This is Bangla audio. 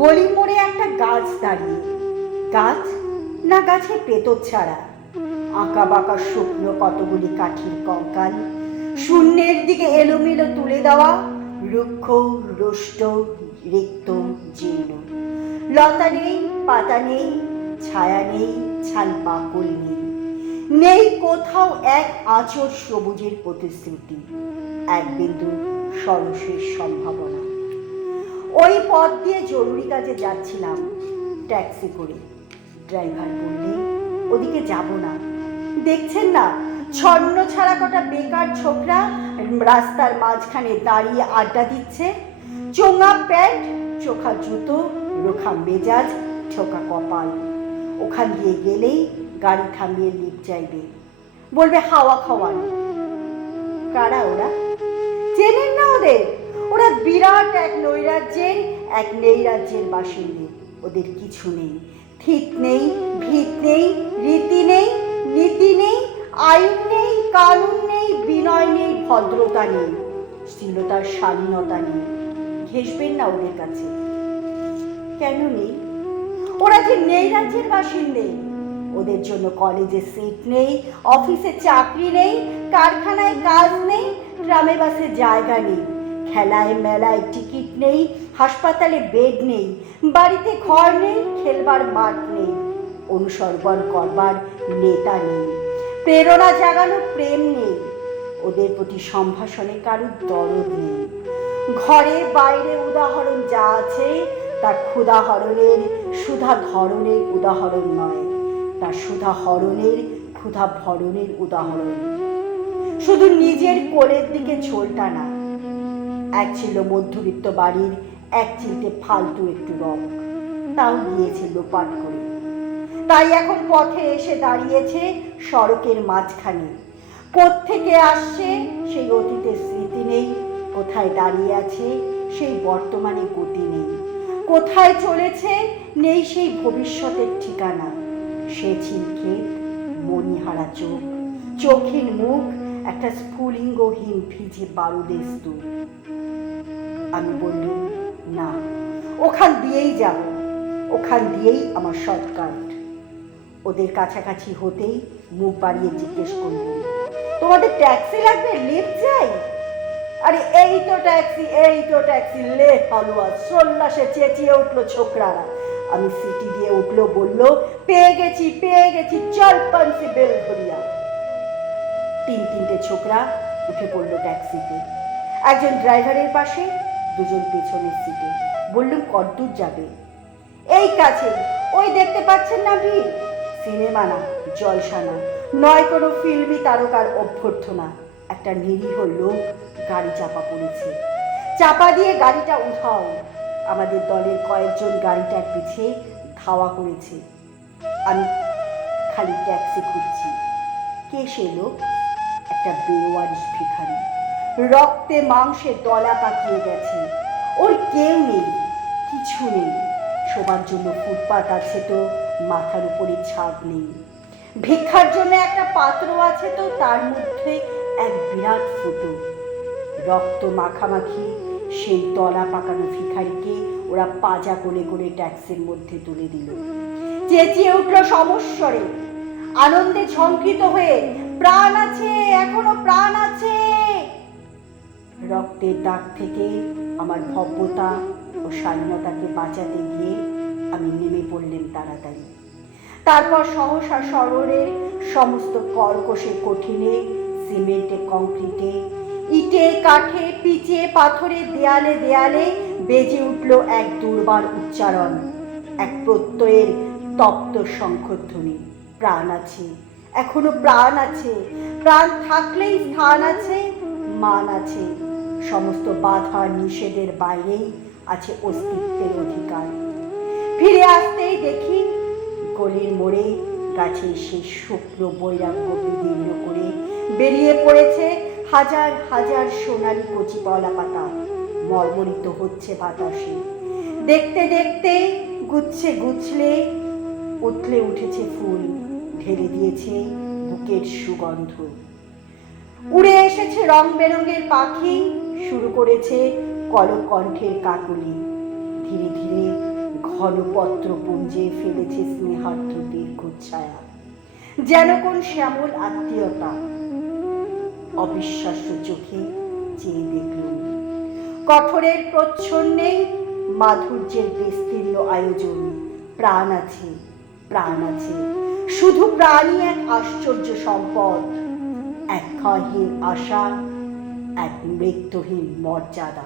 গলি মোড়ে একটা গাছ দাঁড়িয়ে, গাছ না গাছে পেতর ছাড়া, আঁকা বাঁকা শুকনো কতগুলি কাঠির কঙ্কাল, শূন্যের দিকে এলোমেলো তুলে দেওয়া, রুক্ষ রুষ্ট রিক্ত জীর্ণ। লতা নেই, পাতা নেই, ছায়া নেই, ছাল বাকল নেই, নেই কোথাও এক আঁচড় সবুজের প্রতিশ্রুতি, এক বিন্দু সরসের সম্ভাবনা। ওই পথ দিয়ে জরুরি কাজে যাচ্ছিলাম ট্যাক্সি করে। ড্রাইভার বললে, ওদিকে যাব না, দেখছেন না ছন্ন ছাড়া কটা বেকার ছোকরা রাস্তার মাঝখানে দাঁড়িয়ে আড্ডা দিচ্ছে, চোঙা প্যান্ট, চোখা জুতো, রোখা মেজাজ, ঠোকা কপাল। ওখান দিয়ে গেলেই গাড়ি থামিয়ে লিফট চাইবে, বলবে হাওয়া খাওয়ান। কারা ওরা? চেনেন না ওদের? ওরা বিরাট এক নৈরাজ্যের, এক নৈরাজ্যের বাসিন্দে। ওদের কিছু নেই, ঠিক নেই, ভিত নেই, রীতি নেই, নীতি নেই, আইন নেই, কানুন নেই, বিনয় নেই, ভদ্রতা নেই, শ্লীলতার শালীনতা নেই। ঘেঁষবেন না ওদের কাছে। কেন নেই? ওরা যে নৈরাজ্যের বাসিন্দে। ওদের জন্য কলেজে সিট নেই, অফিসে চাকরি নেই, কারখানায় কাজ নেই, ট্রামে বাসে জায়গা নেই, খেলায় মেলায় টিকিট নেই, হাসপাতালে বেড নেই, বাড়িতে ঘর নেই, খেলবার মাঠ নেই, অনুসরণ করবার নেতা নেই, প্রেরণা জাগানো প্রেম নেই, ওদের প্রতি সম্ভাষণে কারুর দরদ নেই। ঘরে বাইরে উদাহরণ যা আছে তা ক্ষুধাহরণের সুধা ধরনের উদাহরণ নয়, তা সুধা হরণের ক্ষুধা ভরণের উদাহরণ। শুধু নিজের কোলের দিকে ঝোলটা না। এক ছিল মধ্যবিত্ত বাড়ির এক চিলতে ফালতু একটু রক, তাও গিয়েছে লোপাট করে। তাই এখন পথে এসে দাঁড়িয়েছে সড়কের মাঝখানে। কোত্থেকে আসছে সেই অতীতের স্মৃতি নেই, কোথায় দাঁড়িয়ে আছে সেই বর্তমানে গতি নেই, কোথায় চলেছে নেই সেই ভবিষ্যতের ঠিকানা। সে ছিলক্ষেত, মণিহারা চোখ, চোখের মুখ, একটা স্ফুলিঙ্গহীন ভিজে বারুদের স্তূপ। আমি বললুম, না, ওখান দিয়েই যাব, ওখান দিয়েই আমার শর্টকাট। ওদের কাছাকাছি হতেই মুখ বাড়িয়ে জিজ্ঞেস করলেন, তোমাদের ট্যাক্সি লাগবে? লিফট যাই? আরে এই তো ট্যাক্সি, এই তো ট্যাক্সি, লে হালুয়া সোল্লাসে চেঁচিয়ে উঠলো ছোকরারা। আমি সিটি দিয়ে উঠলো, বললো, পেয়ে গেছি, পেয়ে গেছি, চল পান্সি বেল ধরিয়া। তিনটে ছোকরা উঠে পড়লো ট্যাক্সিতে, একজন ড্রাইভারের পাশে, দুজন পেছনের সিটে। বললুম, কতদূর যাবে? এই কাছে, ওই দেখতে পাচ্ছেন না ভিড়? সিনেমা না, জলসা না, নয় কোনো ফিল্মি তারকার অভ্যর্থনা। একটা নিরীহ লোক গাড়ি চাপা পড়েছে, চাপা দিয়ে গাড়িটা উঠাও। আমাদের দলের কয়েকজন গাড়িটার পিছে ধাওয়া করেছে। আমি খালি ট্যাক্সি খুঁজছি। কে সে লোক? একটা বেওয়ারিশ ভিখারি, রক্তে মাংসে দলা পাকিয়ে গেছে। ওর কেউ নেই, কিছু নেই। শোবার জন্য ফুটপাত আছে তো মাথার উপরে ছাদ নেই, ভিক্ষার জন্য একটা পাত্র আছে তো তার মধ্যে এক বিরাট ফুটো। রক্ত মাখামাখি সেই দলা পাকানো ভিখারিকে ওরা পাজা কোলে করে ট্যাক্সির মধ্যে তুলে দিল। চেঁচিয়ে উঠল সমস্বরে, আনন্দে ঝঙ্কৃত হয়ে, প্রাণ আছে, এখনো প্রাণ আছে। রক্তের দাগ থেকে আমার ভব্যতা ও স্বাধীনতাকে বাঁচাতে গিয়ে আমি নেমে পড়লেন তাড়াতাড়ি। তারপর সহসা শহরের সমস্ত কর্কশে কঠিনে, সিমেন্টে কংক্রিটে, ইটে কাঠে পিচে পাথরে দেয়ালে দেয়ালে বেজে উঠল এক দুর্বার উচ্চারণ, এক প্রত্যয়ের তপ্ত শঙ্খধ্বনি। প্রাণ আছে, এখনো প্রাণ আছে, প্রাণ থাকলেই স্থান আছে, মান আছে, সমস্ত বাধা নিষেধের বাইরেই আছে অস্তিত্বের অধিকার। ফিরে আসতেই দেখি গলির মোড়ে গাছে সেই শুকনো বৈরাগ্য বিদীর্ণ করে বেরিয়ে পড়েছে হাজার হাজার সোনালি কচি কলা পাতা, মর্মরিত হচ্ছে বাতাসে। দেখতে দেখতে গুচ্ছে গুছলে উঠলে উঠেছে ফুল, ঢেলে দিয়েছে বুকের সুগন্ধ। উড়ে এসেছে রং বেরঙের পাখি, শুরু করেছে কলকণ্ঠের কাকলি। ধীরে ধীরে ঘনপত্র পুঞ্জে ফেলেছে স্নেহার্থ দীর্ঘচ্ছায়া, যেন কোন শ্যামল আত্মীয়তা। অবিশ্বাস্য চোখে চেয়ে দেখলুম কঠোরের প্রচ্ছন্নে মাধুর্যের বিস্তীর্ণ আয়োজন। প্রাণ আছে, প্রাণ আছে, শুধু প্রাণই এক আশ্চর্য সম্পদ, এক ক্ষয়হীন আশা, এক মৃত্যুহীন মর্যাদা।